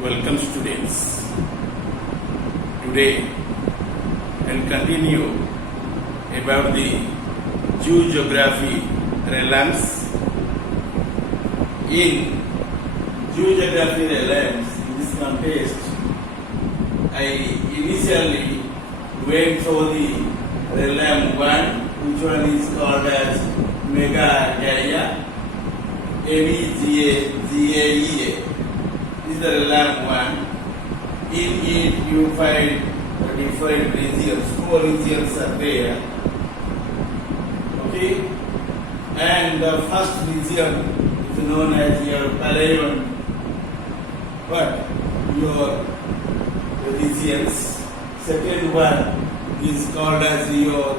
Welcome students. Today I'll continue about the zoogeography realms. In zoogeography realms, in this contest, I initially went through the realm 1, which one is called as Megagaia, MEGAEA. This is the realm 1. In it you find different regions, 4 regions are there. Okay? And the first region is known as your Palaeon, but your regions. Second one is called as your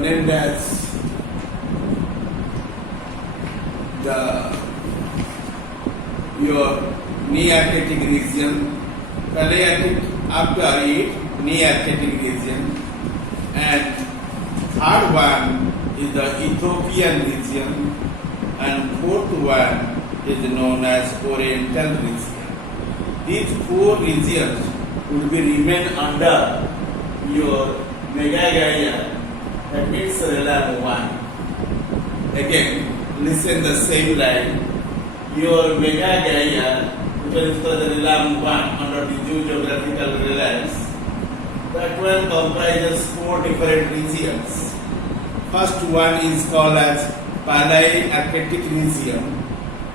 named as your Nearctic region, Palearctic after it, Nearctic region, and third one is the Ethiopian region, and fourth one is known as Oriental region. These 4 regions will be remain under your Megagaia, that means realm 1. Again, listen the same line. Your Megagaia, which is called the realm 1 under the zoogeographical realms, that one comprises 4 different regions. First one is called as Palearctic region.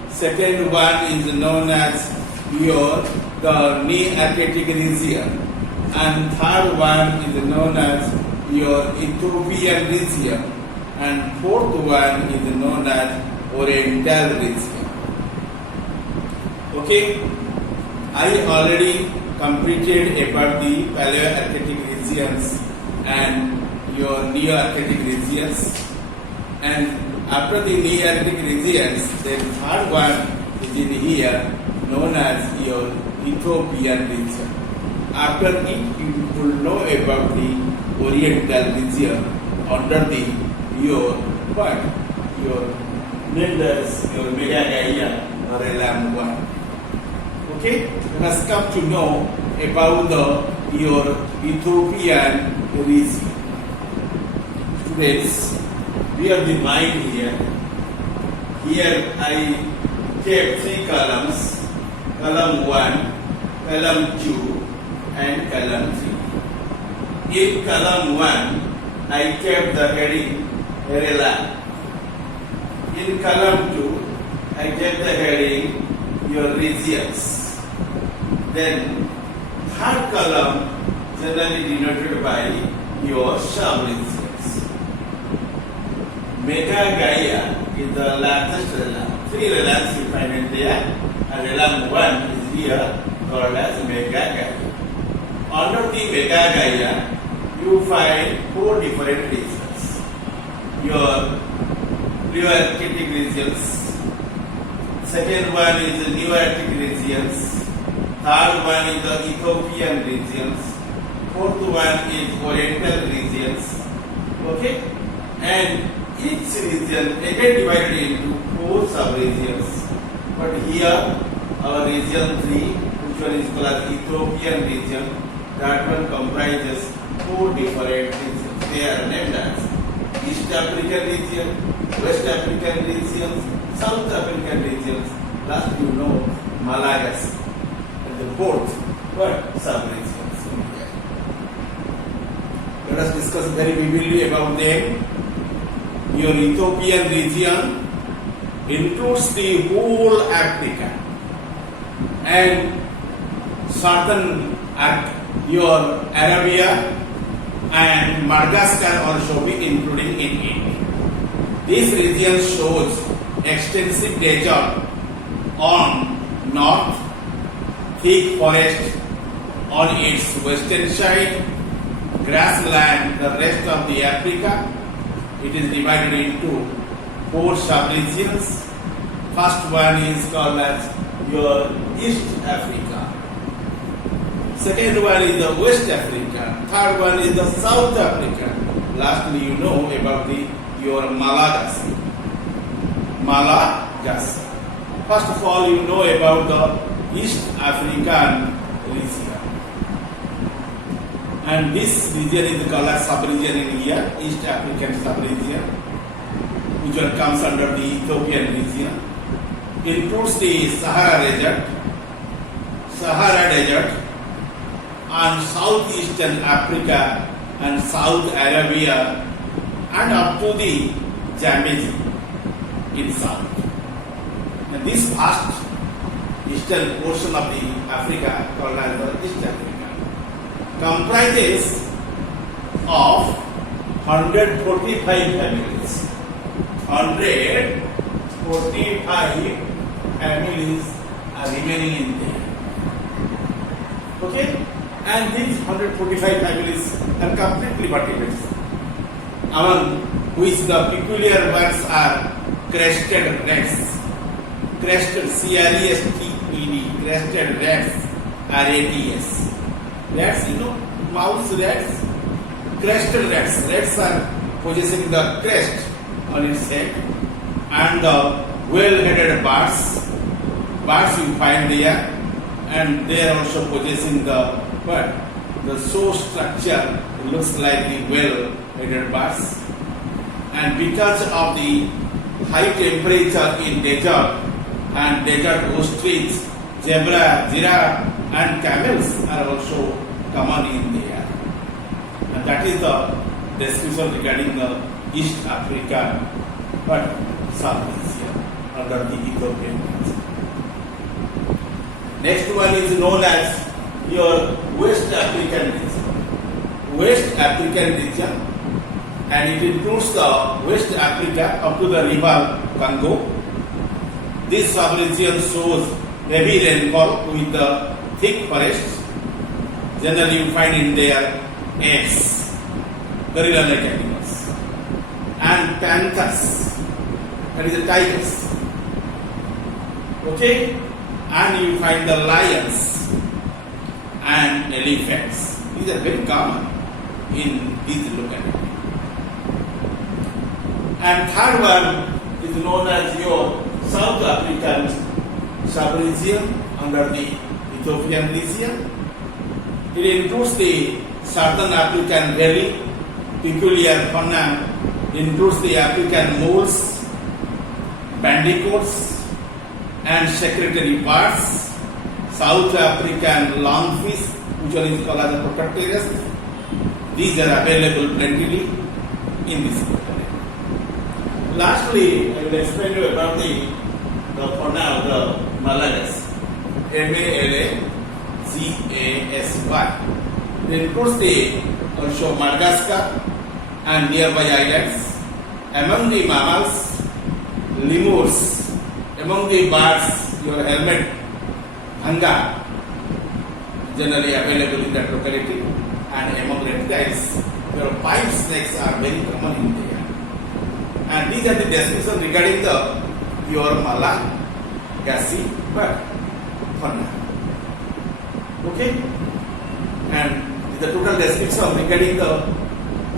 Second one is known as the Nearctic region, and third one is known as your Ethiopian region, and fourth one is known as Oriental region. Okay, I already completed about the Paleoarctic regions and your Neoarctic regions, and after the Neoarctic regions, the third one is in here known as your Ethiopian region. After it, you will know about the Oriental region under the your named as your Megagaia or realm 1. Okay, you must come to know about your Ethiopian region. Students, bear the mind here. Here I kept 3 columns, column 1, column 2, and column 3. In column 1, I kept the heading realm. In column 2, I kept the heading your regions. Then third column generally denoted by your sub-regions. Megagaia is the largest realm. 3 realms you find in there, and realm 1 is here called as Megagaia. Under the Megagaia, you find 4 different regions. Your Neoarctic regions. Second one is the Neoarctic regions. Third one is the Ethiopian regions. Fourth one is Oriental regions. Okay? And each region again divided into 4 sub-regions. But here our region 3, which one is called Ethiopian region, that one comprises 4 different regions. They are named as East African region, West African regions, South African regions, last you know Malagasy, and the 4th sub-regions. Let us discuss very vividly about them. Your Ethiopian region includes the whole Africa, and certain your Arabia and Madagascar also be including in it. This region shows extensive desert on north, thick forest on its western side, grassland the rest of the Africa. It is divided into 4 sub-regions. First one is called as your East Africa. Second one is the West Africa. Third one is the South Africa. Lastly, you know about your Malagasy. Malagasy. First of all, you know about the East African region. And this region is called as sub-region in here, East African sub-region, which one comes under the Ethiopian region. Includes the Sahara Desert, and southeastern Africa and South Arabia, and up to the Zambezi in south. And this vast eastern portion of the Africa, called as the East Africa, comprises of 145 families. 145 families are remaining in there. Okay? And these 145 families are completely vertebrates, among which the peculiar ones are crested rats. Crested, C-R-E-S-T-E-D, crested rats, R-A-T-S. Rats, mouse rats, crested rats. Rats are possessing the crest on its head, and the well-headed birds. Birds you find there, and they are also possessing the show structure looks like the well-headed birds. And because of the high temperature in desert and desert ostrich, zebra, giraffe, and camels are also common in there. And that is the description regarding the East Africa, sub-region under the Ethiopian region. Next one is known as your West African region. West African region, and it includes the West Africa up to the river Congo. This sub-region shows heavy rainfall with the thick forests. Generally you find in there apes, gorilla-like animals, and panthers, that is the tigers. Okay? And you find the lions and elephants. These are very common in these localities. And third one is known as your South African sub-region under the Ethiopian region. It includes the Southern African Valley, peculiar fauna, includes the African moles, bandicoots, and secretary birds, South African lungfish, which one is called as the protectorus. These are available plentifully in this locality. Lastly, I will explain you about the fauna of the Malagasy. Malagasy. It includes the also Madagascar and nearby islands. Among the mammals, lemurs. Among the birds, your helmet, hanga, generally available in that locality. And among reptiles, your pipe snakes are very common in there. And these are the descriptions regarding your Malagasy fauna. Okay? And the total description regarding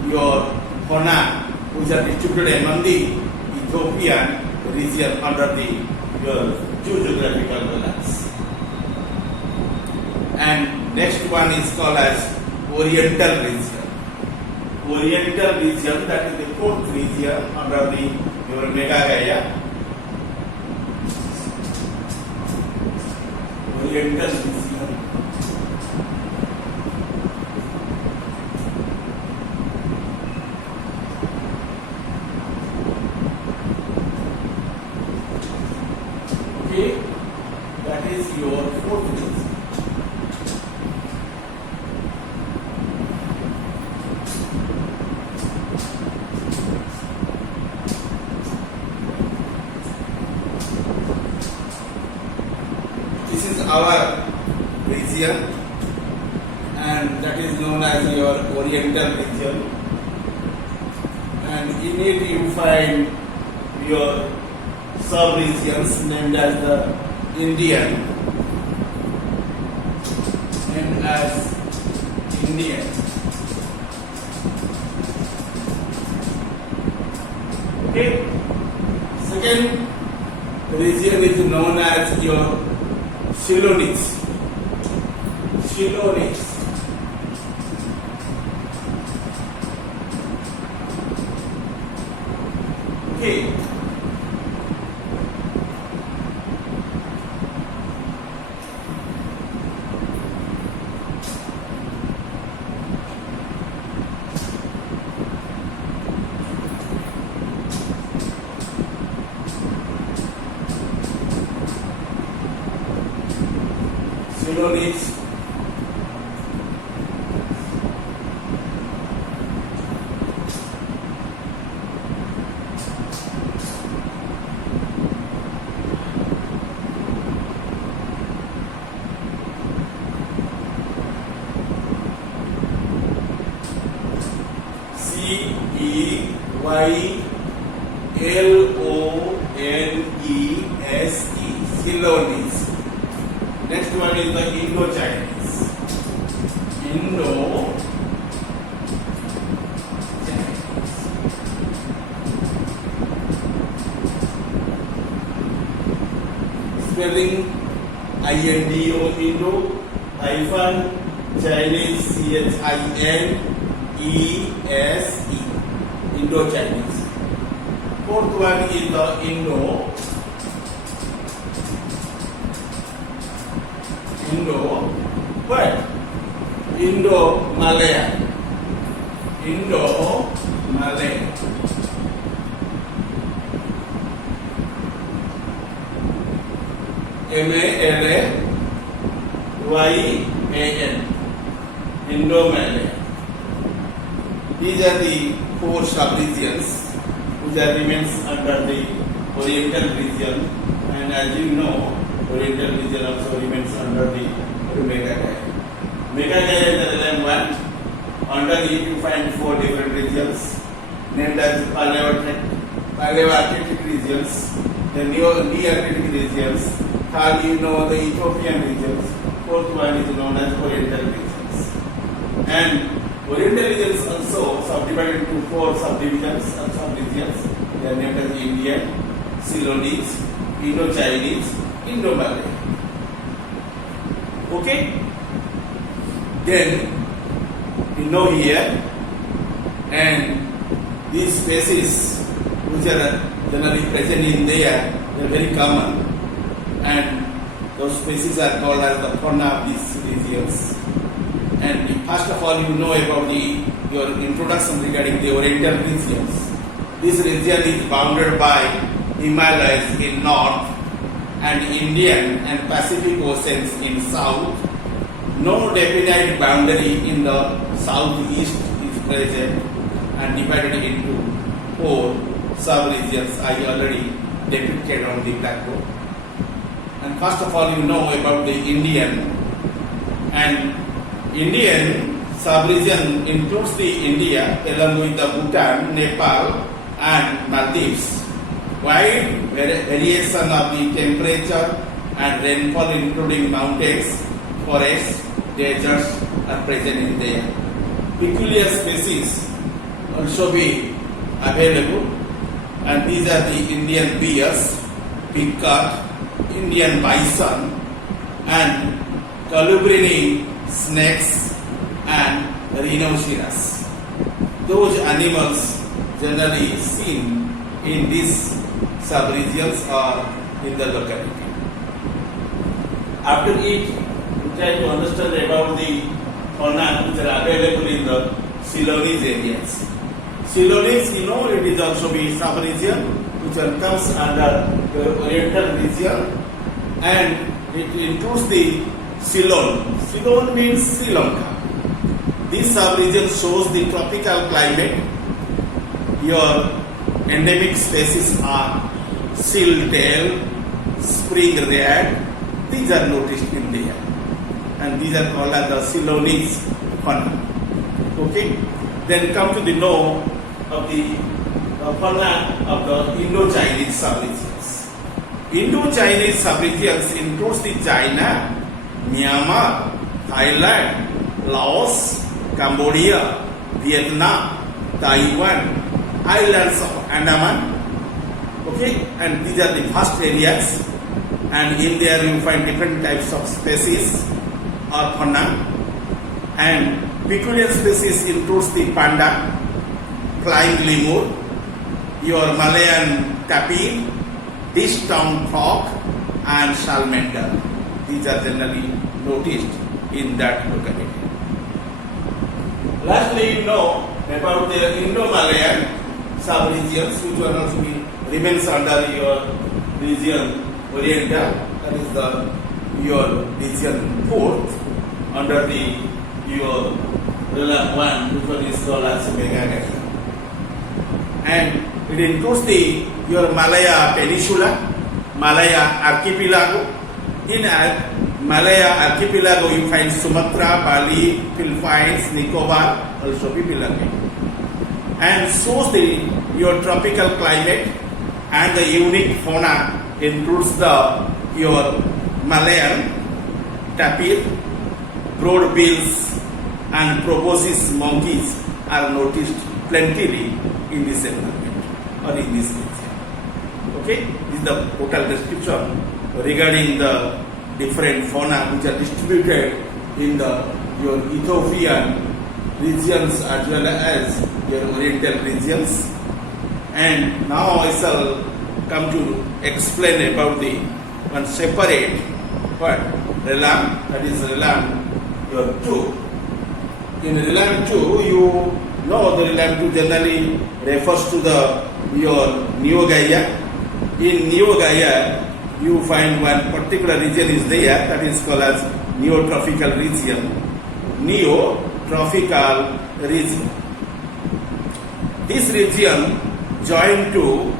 your fauna, which are distributed among the Ethiopian region under the your zoogeographical balance. And next one is called as Oriental region. Oriental region, that is the fourth region under the your Meghalaya. Oriental region. Okay, that is your fourth region. This is our region, and that is known as your Oriental region. And in it you find your sub-regions named as the Indian, Okay. Second region is known as your Ceylonese. Ceylonese. Okay. Ceylonese. Ceylonese. Ceylonese. Next one is the Indo-Chinese. Indo-Chinese. Spelling INDO, Indo, hyphen, Chinese, CHINESE, Indo-Chinese. Fourth one is the Indo what? Indo-Malay. Indo-Malay. MALAYAN. Indo-Malay. These are the four sub-regions which are remains under the Oriental region, and as you know, Oriental region also remains under the Meghalaya. Meghalaya is the one. Under it you find four different regions named as Paleoarctic regions, the Nearctic regions. Third, you know, the Ethiopian regions. Fourth one is known as Oriental regions. And Oriental regions also subdivided into four subdivisions and sub-regions. They are named as Indian, Ceylonese, Indo-Chinese, Indo-Malay. Okay? Then you know here, and these species which are generally present in there, they are very common, and those species are called as the fauna of these regions. And first of all, you know about your introduction regarding the Oriental regions. This region is bounded by Himalayas in north and Indian and Pacific Oceans in south. No definite boundary in the southeast is present and divided into four sub-regions I already depicted on the blackboard. And first of all, you know about the Indian, and Indian sub-region includes the India along with the Bhutan, Nepal and Maldives. Wide variation of the temperature and rainfall including mountains, forests, deserts are present in there. Peculiar species also be available, and these are the Indian bears, peacock, Indian bison and Calubrini snakes and rhinoceros. Those animals generally seen in these sub-regions or in the locality. After it, we try to understand about the fauna which are available in the Ceylonese areas. Ceylonese, you know, it is also a sub-region which comes under the Oriental region, and it includes the Ceylon. Ceylon means Sri Lanka. This sub-region shows the tropical climate. Your endemic species are seal-tail, spring red. These are noticed in there, and these are called as the Ceylonese fauna. Okay. Then come to the know of the fauna of the Indo-Chinese sub-regions. Indo-Chinese sub-regions includes the China, Myanmar, Thailand, Laos, Cambodia, Vietnam, Taiwan, islands of Andaman. Okay, and these are the first areas. and in there you find different types of species or fauna. And peculiar species includes the panda, flying lemur, your Malayan tapir, dish-tongued frog, and salamander. These are generally noticed in that locality. Lastly, you know about the Indo-Malayan sub-regions, which will also remains under your region Oriental, that is your region 4th, under the your Relap 1, which one is called as Meghalaya. And it includes your Malaya Peninsula, Malaya Archipelago. In Malaya Archipelago, you find Sumatra, Bali, Philippines, Nicobar, also archipelago. And shows your tropical climate and the unique fauna includes your Malayan tapir, broad bills, and proboscis monkeys are noticed plentifully in this environment or in this region. Okay, this is the total description regarding the different fauna which are distributed in your Ethiopian regions as well as your Oriental regions. And now I shall come to explain about the one separate realm, that is realm your 2. In realm 2, you know the realm 2 generally refers to your Neo Gaia. In Neo Gaia, you find one particular region is there, that is called as Neotropical region. Neotropical region. This region joined to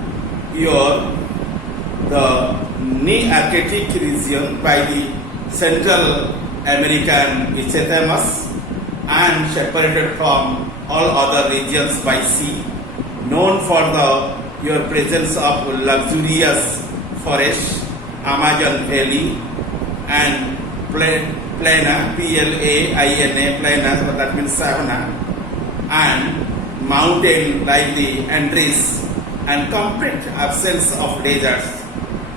the Nearctic region by the Central American Isthmus and separated from all other regions by sea, known for your presence of luxurious forests, Amazon Valley, and plana, P-L-A-I-N-A, plana, that means savanna, and mountain like the Andes, and complete absence of deserts.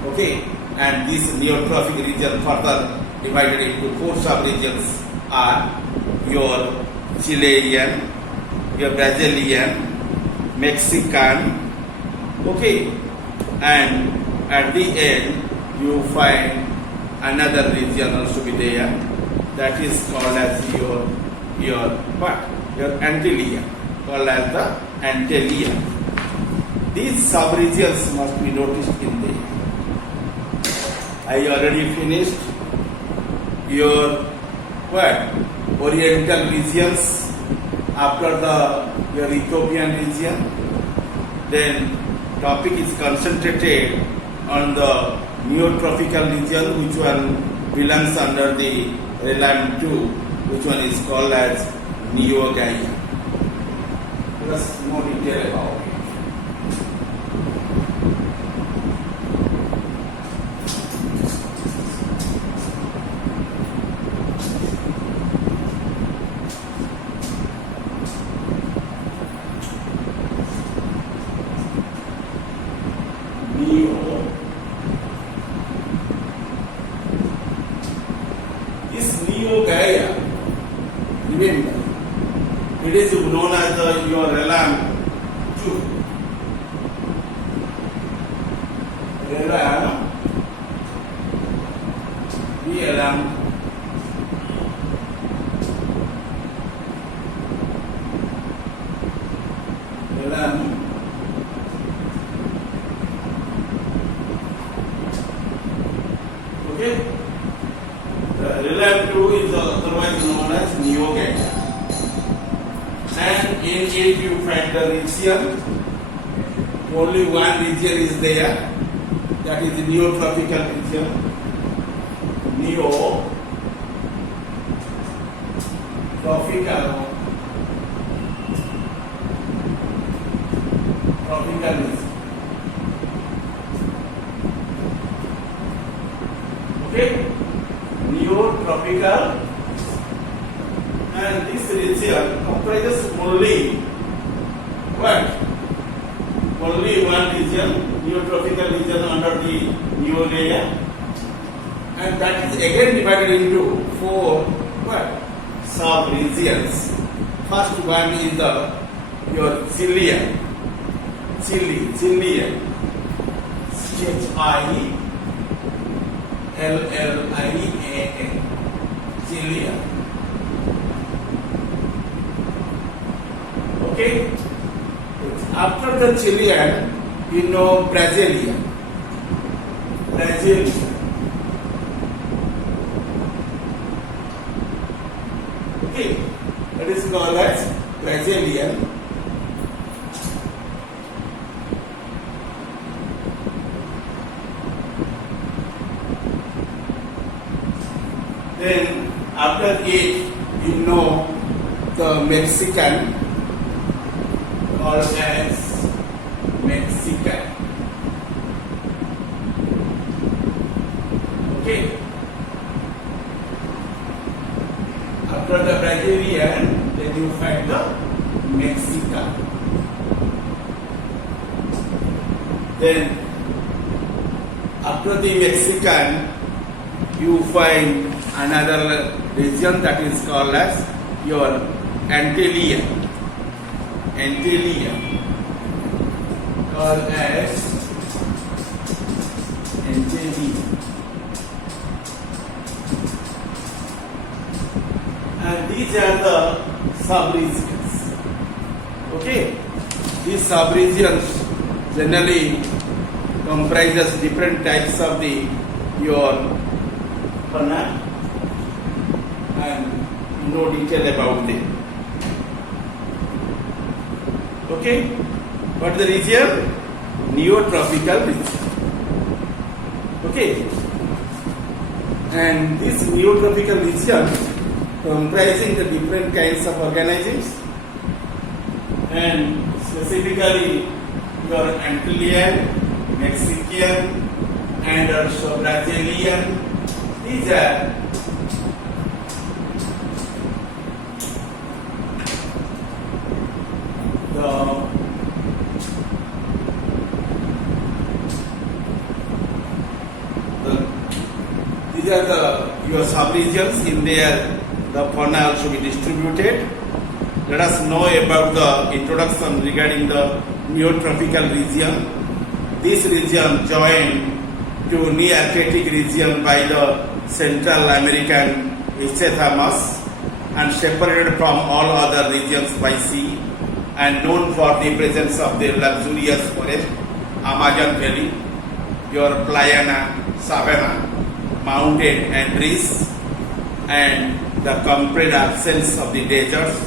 Okay, and this neotrophic region further divided into 4 sub-regions are your Chilean, your Brazilian, Mexican, okay, and at the end you find another region also be there, that is called as your Antillia, called as the Antillia. These sub-regions must be noticed in there. I already finished your Oriental regions after your Ethiopian region. Then topic is concentrated on the Neotropical region, which one belongs under the realm 2, which one is called as Neo Gaia. Plus more detail about it. Neo Gaia, remember, it is known as your realm 2. Realm, okay. Realm 2 is otherwise known as Neo Gaia, and in it you find the region. Only one region is there, that is the Neotropical region. Neotropical region. Okay, Neotropical, and this region comprises only only one region, Neotropical region under the Neo Gaia, and that is again divided into four what? Sub-regions. First one is your Chilean. Chilean. Chillian. Chilean. Okay? After the Chilean, you know Brazilian. Okay? That is called as Brazilian. Then after it, you know the Mexican, called as Mexican. Okay. After the Brazilian, then you find the Mexican. Then after the Mexican, you find another region that is called as your Antillean. Called as Antillean. And these are the sub-regions. Okay? These sub-regions generally comprises different types of your fauna, and no detail about them. Okay? What is the region? Neotropical region. Okay? And this neotropical region comprising the different kinds of organisms, and specifically your Antillean, Mexican, and also Brazilian. These are your sub-regions. In there, the fauna also be distributed. Let us know about the introduction regarding the neotropical region. This region joined to Nearctic region by the Central American isthmus and separated from all other regions by sea, and known for the presence of the luxurious forest, Amazon Valley, your Playa, Savanna, mountain and trees, and the complete absence of the deserts.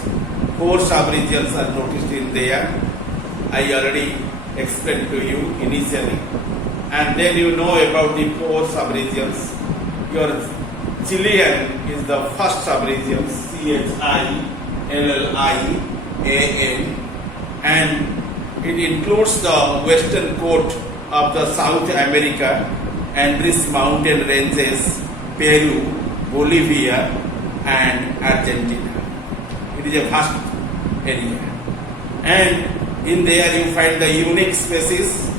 Four sub-regions are noticed in there. I already explained to you initially. And then you know about the four sub-regions. Your Chilean is the first sub-region, Chillian, and it includes the western coast of the South America, Andes mountain ranges, Peru, Bolivia, and Argentina. It is a vast area. And in there you find the unique species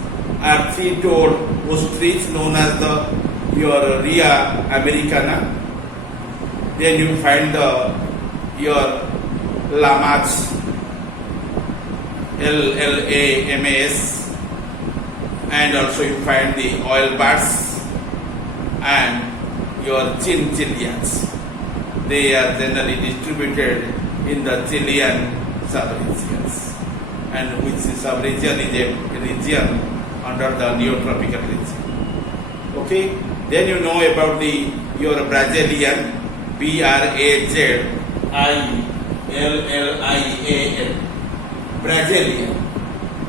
are three-toed ostrich known as your Rhea americana. Then you find your llamas, LLAMAS, and also you find the oil birds and your chinchillas. They are generally distributed in the Chilean sub-regions, and which sub-region is a region under the neotropical region. Okay, then you know about your Brazilian, Brazilian, Brazilian,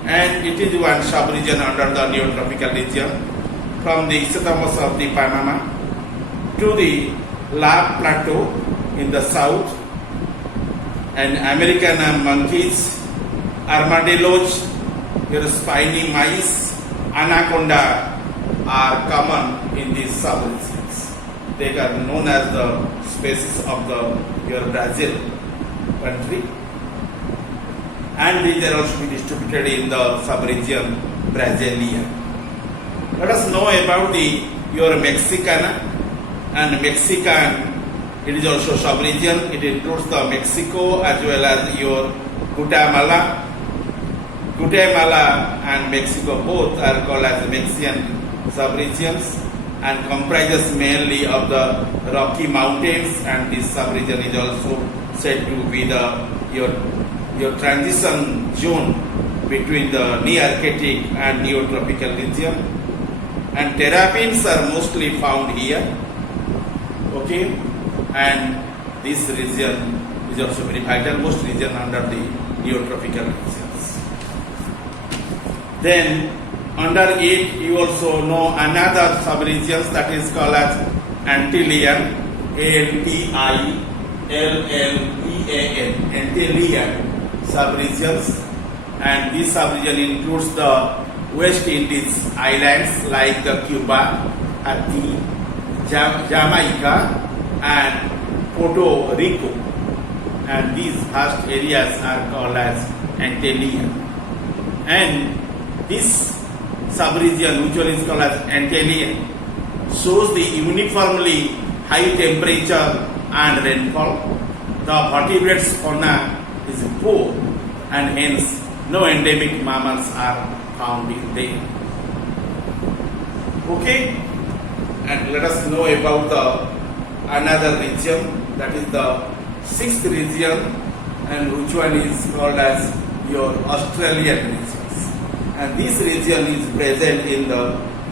and it is one sub-region under the neotropical region from the isthmus of the Panama to the La Plateau in the south, and American monkeys, armadillos, your spiny mice, anaconda are common in these sub-regions. They are known as the species of your Brazil country, and these are also distributed in the sub-region Brasilia. Let us know about your Mexicana. and Mexican. It is also sub-region. It includes the Mexico as well as your Guatemala. Guatemala and Mexico both are called as Mexican sub-regions and comprises mainly of the Rocky Mountains, and this sub-region is also said to be your transition zone between the Nearctic and Neotropical region. And terrapins are mostly found here. Okay, and this region is also very vital most region under the Neotropical regions. Then under it you also know another sub-regions that is called as Antillean, Antillean, Antillean sub-regions, and this sub-region includes the West Indies islands like Cuba, Haiti, Jamaica and Puerto Rico, and these vast areas are called as Antillean. And this sub-region, which one is called as Antillean, shows the uniformly high temperature and rainfall. The vertebrate fauna is poor and hence no endemic mammals are found in there. Okay, and let us know about the another region, that is the sixth region, and which one is called as your Australian regions. And this region is present in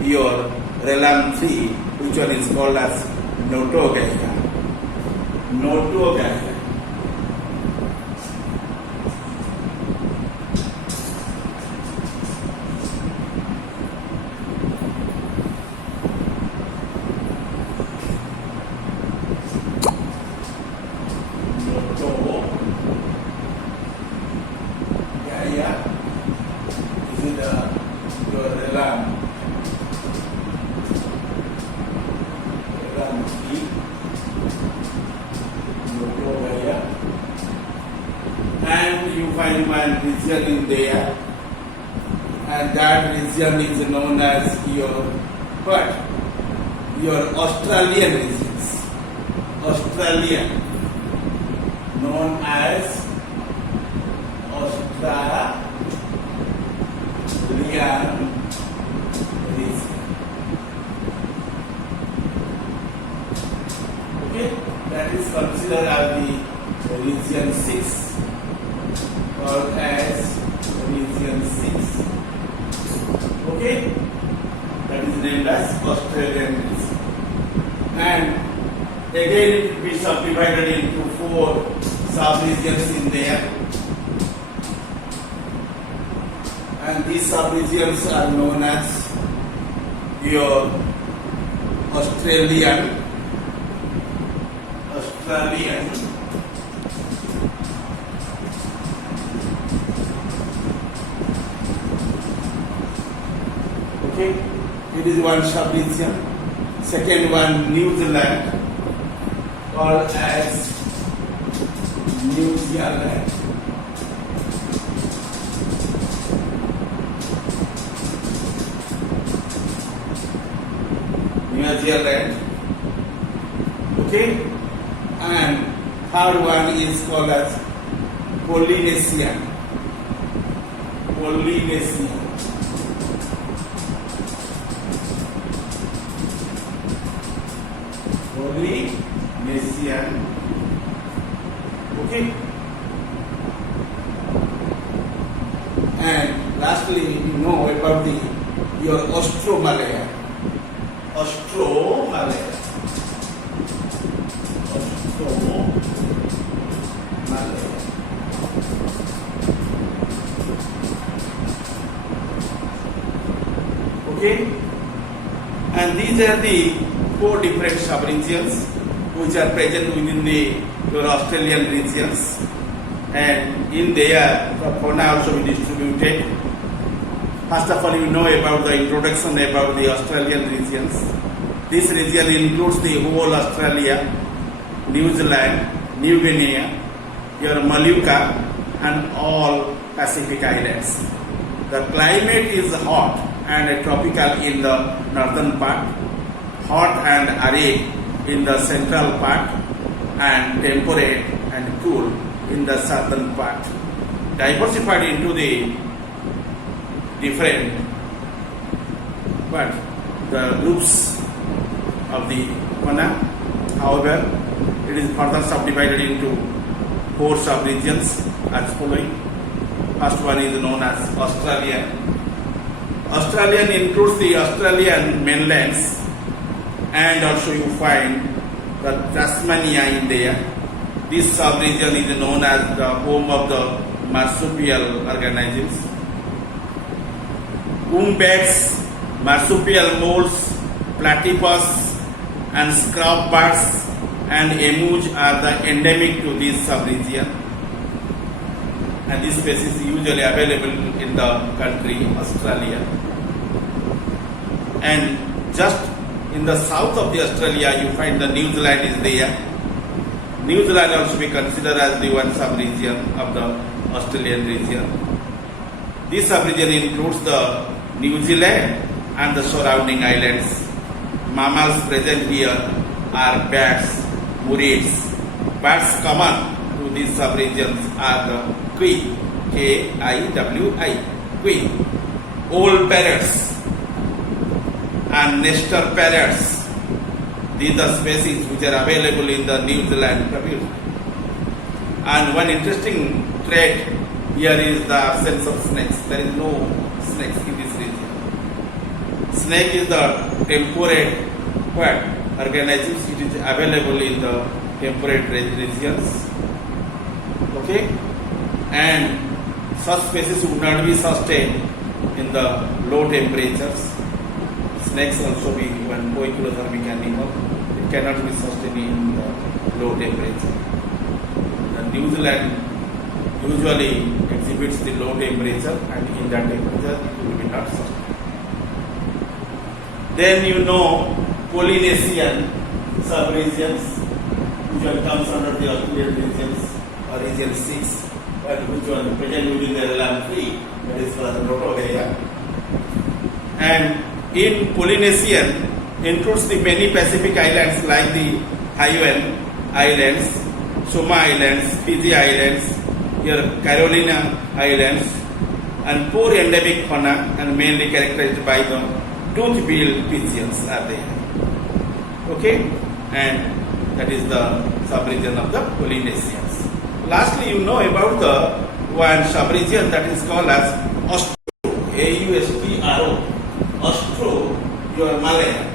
your realm 3, which one is called as Notogaia. Notogaia. And you find one region in there, and that region is known as your Australian regions. Australian, known as Australian region. Okay, that is considered as the region 6. Or as region 6. Okay, that is named as Australian region. And again it will be subdivided into 4 sub-regions in there. And these sub-regions are known as your Australian. Okay, it is one sub-region. Second one, New Zealand, called as New Zealand. New Zealand. Okay, and third one is called as Polynesian. Polynesian. Polynesian. Okay. And lastly, you know about your Australasia. Australasia. Okay, and these are the 4 different sub-regions which are present within your Australian regions, and in there the fauna also be distributed. First of all, you know about the introduction about the Australian regions. This region includes the whole Australia, New Zealand, New Guinea, your Maluka, and all Pacific Islands. The climate is hot and tropical in the northern part, hot and arid in the central part and temperate and cool in the southern part. Diversified into the different but the groups of the fauna. However, it is further subdivided into 4 sub-regions as following. First one is known as Australian. Australian includes the Australian mainlands, and also you find the Tasmania in there. This sub-region is known as the home of the marsupial organisms. Wombats, marsupial moles, platypus and scrub birds and emus are the endemic to this sub-region, and this species is usually available in the country Australia. And just in the south of the Australia you find the New Zealand is there. New Zealand also be considered as the one sub-region of the Australian region. This sub-region includes the New Zealand and the surrounding islands. Mammals present here are bats, murids. Bats common to these sub-regions are the quail, K-I-W-I, quail, owl parrots and nestor parrots. These are species which are available in the New Zealand province. And one interesting trait here is the absence of snakes. There is no snakes in this region. Snake is the temperate organisms. It is available in the temperate regions. Okay, and such species would not be sustained in the low temperatures. Snakes also be one poikilothermic animal. It cannot be sustained in the low temperature. The New Zealand usually exhibits the low temperature, and in that temperature it will be not sustained. Then you know Polynesian sub-regions, which comes under the Australian regions or region 6, but which was present within the realm 3, that is for the Notogaea. And in Polynesian includes the many Pacific islands like the Hawaiian Islands, Soma Islands, Fiji Islands, here Carolina Islands, and poor endemic fauna and mainly characterized by the tooth-billed pigeons are there. Okay, and that is the sub-region of the Polynesians. Lastly, you know about the one sub-region that is called as Austro, A-U-S-T-R-O, Austro, your Malayan.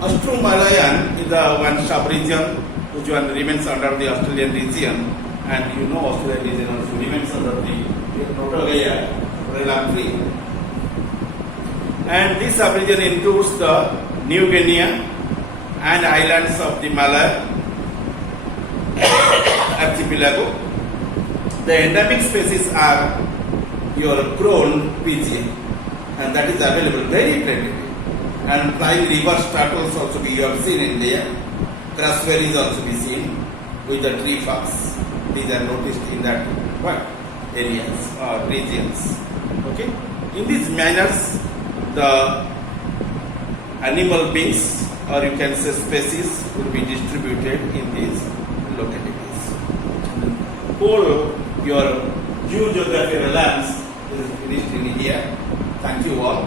Austro-Malayan is the one sub-region which one remains under the Australian region, and you know Australian region also remains under the Notogaea realm 3. And this sub-region includes the New Guinea and islands of the Malay archipelago. The endemic species are your crowned pigeon, and that is available very plenty. And flying river turtles also you have seen in there. Crossberries also be seen with the tree frogs. These are noticed in that areas or regions. Okay. In these manners, the animal beings, or you can say species, will be distributed in these localities. Whole your zoogeography relance is finished in India. Thank you all.